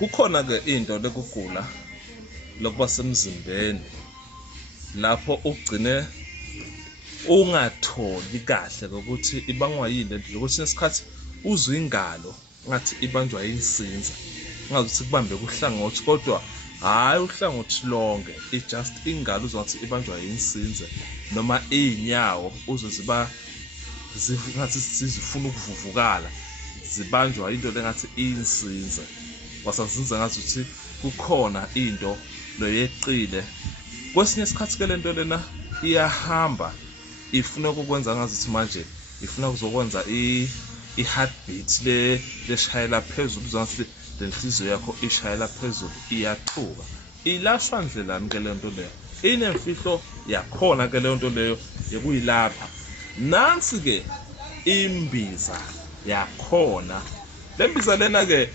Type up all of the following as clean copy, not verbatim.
Kukhona ke into lekugula lokuba semzimbeni lapho ugcine ungatholi kahle ukuthi ibangwa yini lento ukuthi nesikhathi uzwe ingalo ngathi ibanjwa yinsinza, ungazi ukuthi kubambe kuhlangothi kodwa hayi uhlangothi lonke, just ingalo uzwa ukuthi ibanjwa yinsinza noma inyawo uzwe ngathi zifuna ukuvuvukala zibanjwa into lengathi iyinsinza. Wasazinza ngathi ukuthi kukhona into loyeqile. Kwesinye isikhathi ke lento lena iyahamba ifuna ukukwenza ngazi ukuthi manje ifuna ukuzokwenza i-heartbeat leshayela phezulu, uzangathi lenhliziyo yakho ishayela phezulu iyaqhuba. Ilashwa ndlelani ke lento leyo? Inemfihlo yakhona ke lento leyo yekuyilapha. Nansi ke imbiza yakhona. Le mbiza lena ke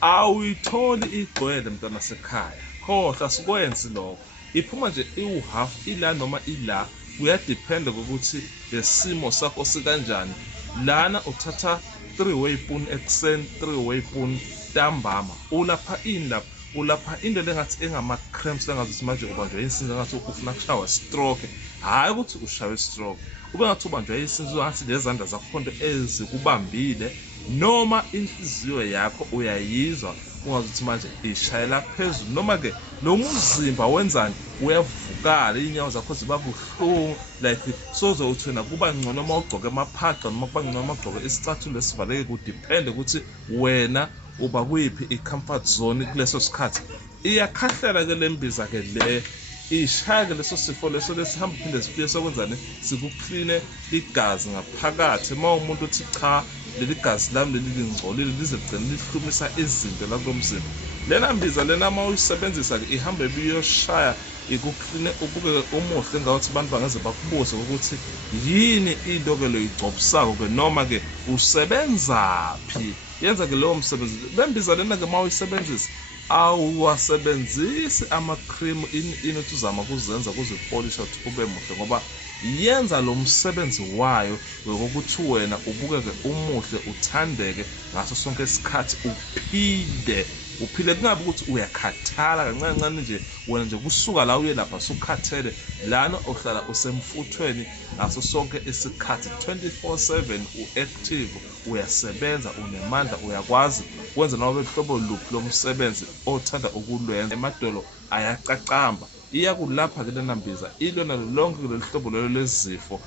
awuyitholi igcwele mntwana sekhaya, khohlwa sikwenzi lokho. Iphuma nje iwu-half ila noma ila, kuyadependa kokuthi lesimo sakho sikanjani. Lana uthatha 3 wayipuni ekuseni, 3 wayipuni ntambama, ulapha ini lapha, ulapha into lengathi engama-cramps lengathi ukuthi manje ubanjwa yinsinza ngathi ufuna kushawa stroke. Hhayi ukuthi ushawe stroke, ube ngathi ubanjwa yinsinza ngathi lezandla zakho ezikubambile noma inhliziyo yakho uyayizwa ungazi ukuthi manje ishayela phezulu, noma ke lo muzimba wenzani uyavukala, iy'nyawo zakho ziba buhlungu like soze uthi wena kuba ngcono uma ugcoke amaphaqe noma kuba ngcono uma ugcoke isicathulo esivaleke. Kudipende ukuthi wena uba kuyiphi i-comfort zone kuleso sikhathi. Iyakhahlela ke le mbiza ke le ishaya ke leso sifo leso lesihamba phinde sibuye sokwenzani sikukline igazi ngaphakathi. Uma umuntu uthi cha leli gazi lami leli lingcolile lize ligcine lihlumisa izinto la kulomzimba, lena mbiza lena uma uyisebenzisa ke ihamba ibiyoshaya ikukline ubuke umuhle ngathi abantu bangeze bakubuze ukuthi yini into ke loyigcobisako ke noma ke usebenzaphi. Yenza ke leyo msebenzi le mbiza lena ke uma uyisebenzisa awuwasebenzisi ama-cream inothi uzama kuzenza kuzipolisha ukuthi kube muhle, ngoba yenza lo msebenzi wayo wokuthi wena ubukeke umuhle uthandeke ngaso sonke isikhathi, uphile kungabi ukuthi uyakhathala kancane kancane nje wena nje kusuka la uye lapha sukhathele. Lana uhlala usemfuthweni ngaso sonke isikhathi 24/7 u-active, uyasebenza, unemandla, uyakwazi kwenza noma behlobo luphi lomsebenzi othanda ukulwenza. Emadolo ayacacamba, iyakulapha ke lena mbiza ilona lonke leli hlobo lelo lezifo